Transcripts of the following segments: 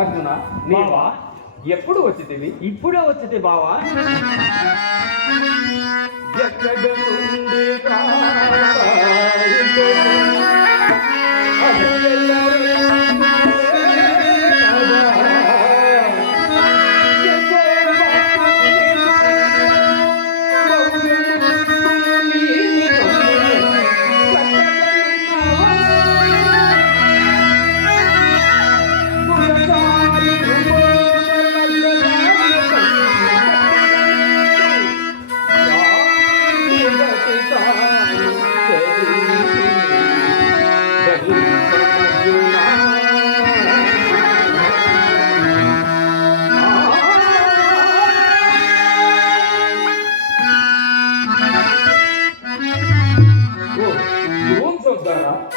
అర్జున నీవా ఎప్పుడు వచ్చితివి? ఇప్పుడే వచ్చితే బావా. ఎక్కడ నుండి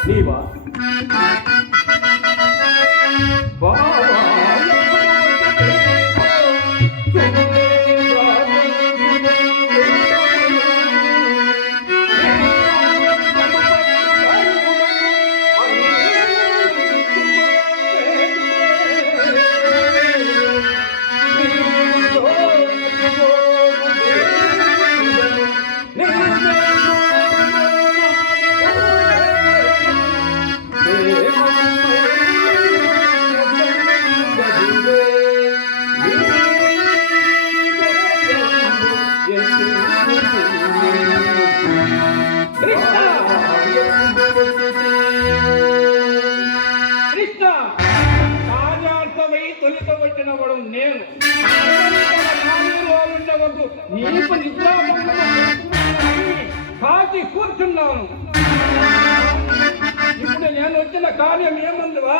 నీవా తొలితబట్టినవాడు నేను. ఉండవద్దు నీకు నిద్ర కాచి కూర్చున్నాను. ఇప్పుడు నేను వచ్చిన కార్యం ఏముందివా?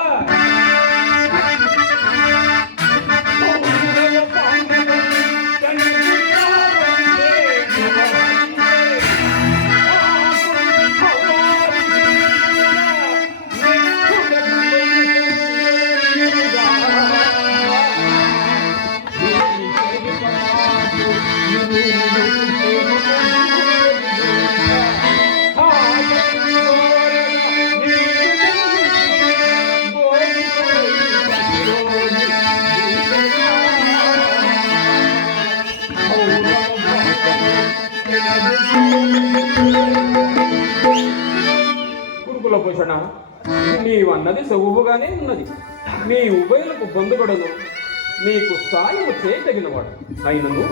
భూషణ, నీవన్నది సబువుగానే ఉన్నది. మీ ఉభయులకు బంధుగడను మీకు సాయము చేయదగినవాడు అయినను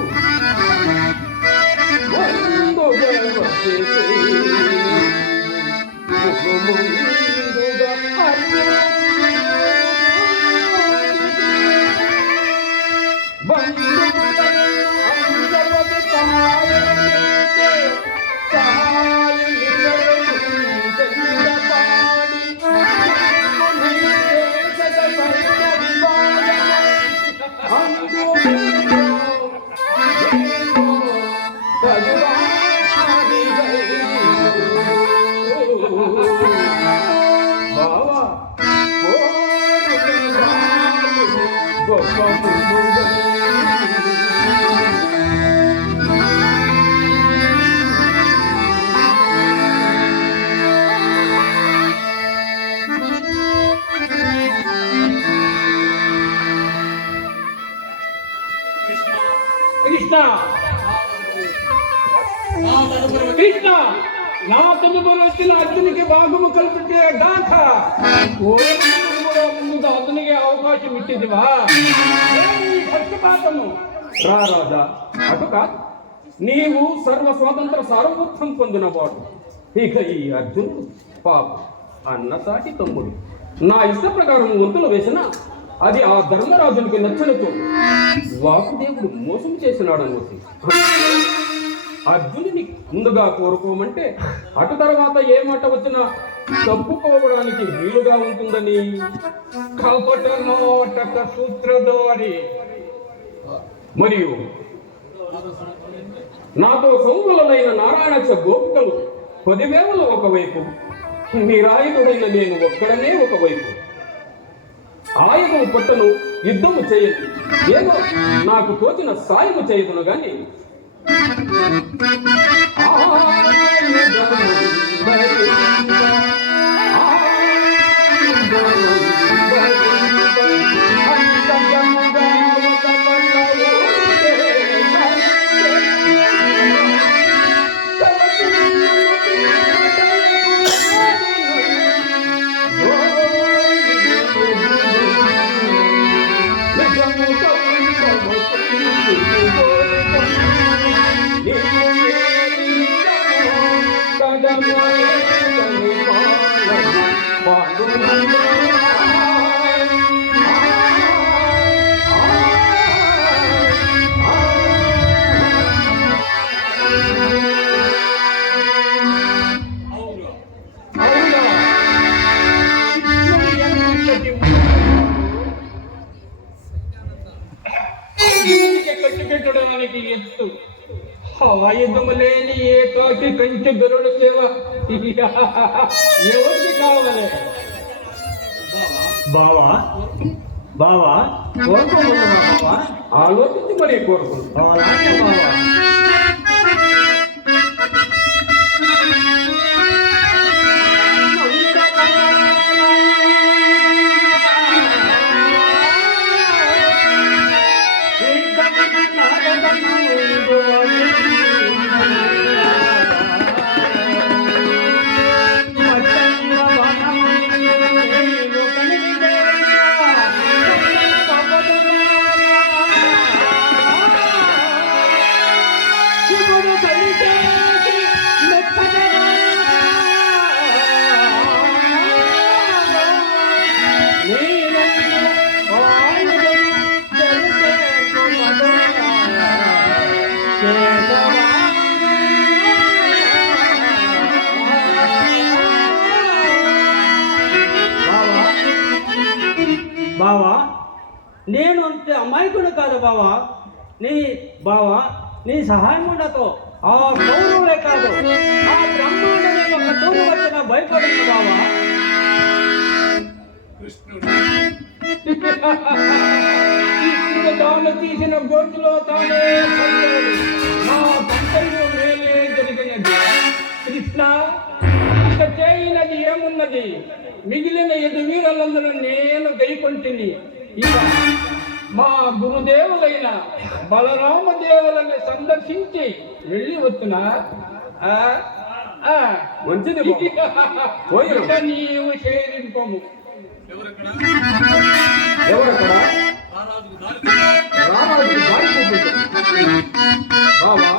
కృష్ణ నా తదుపరి వచ్చిన అర్జునికి భాగము కల్పించే గాథ ముందుగా అతనికి అవకాశం ఇచ్చేదివా? పక్షపాతము రా రాజా, అటు కాదు. నీవు సర్వ స్వాతంత్ర సార్వభౌత్వం పొందినవాడు. ఇక ఈ అర్జునుడు పాప అన్నసాటి తమ్ముడు. నా ఇష్ట ప్రకారం వంతులు వేసిన అది ఆ ధర్మరాజునికి నచ్చనితో వాసుదేవుడు మోసం చేసినాడనుకుంది. అర్జునుని ముందుగా కోరుకోమంటే అటు తర్వాత ఏ మాట వచ్చినా తప్పుకోవడానికి వీలుగా ఉంటుందని కపట నాటక సూత్రధారి మరియు నాతో సౌములైన నారాయణ గోపికలు 10,000 ఒకవైపు, నిరాయుధుడైన నేను ఒక్కడనే ఒకవైపు. ఆయుధం పట్టను యుద్ధము చేయను, ఏదో నాకు తోచిన సాయము చేయదును గాని ఆ పెట్టడానికి ఎత్తు ఆయుధము లేని ఏ తోటి కంచి గరుడు సేవ ఎవరికి కావాలి? బావా బావా కోరుకోమన్నా బావా, ఆలోచించి మరీ కోరుకుంటున్నా. అలాగే బావా. బావా నేను అంటే అమాయకుడు కాదు బావా. బావా నీ సహాయం ఉండతో ఆ కౌరవులే కాదు ఆ బ్రహ్మాండమే ఒక తూరు వచ్చిన భయపడింది బావా. కృష్ణుడు తాను తీసిన గోటిలో తానే పడ్డాడు. నా పంటలో మేలే జరిగినది. కృష్ణ ఇక చేయనది ఏమున్నది? మిగిలిన వీరులందరూ నేను గైకొంటిని. ఇక మా గురుదేవులైన బలరామదేవులని సందర్శించి వెళ్ళి వస్తున్నా. మంచిది ఇక నీవు చేరింపము. ఎవరక్కడ? రారాజు దారి చూపించు. బావా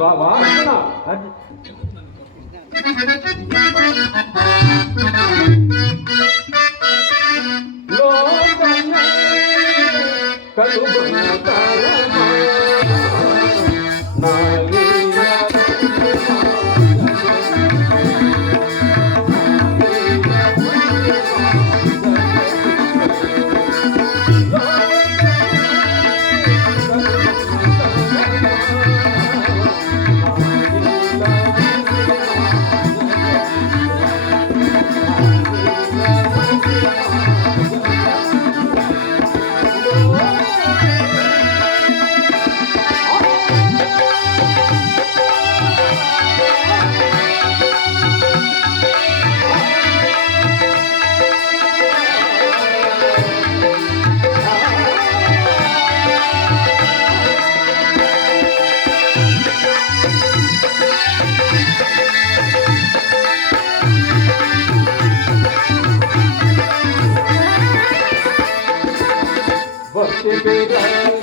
బావా బావా Bhakti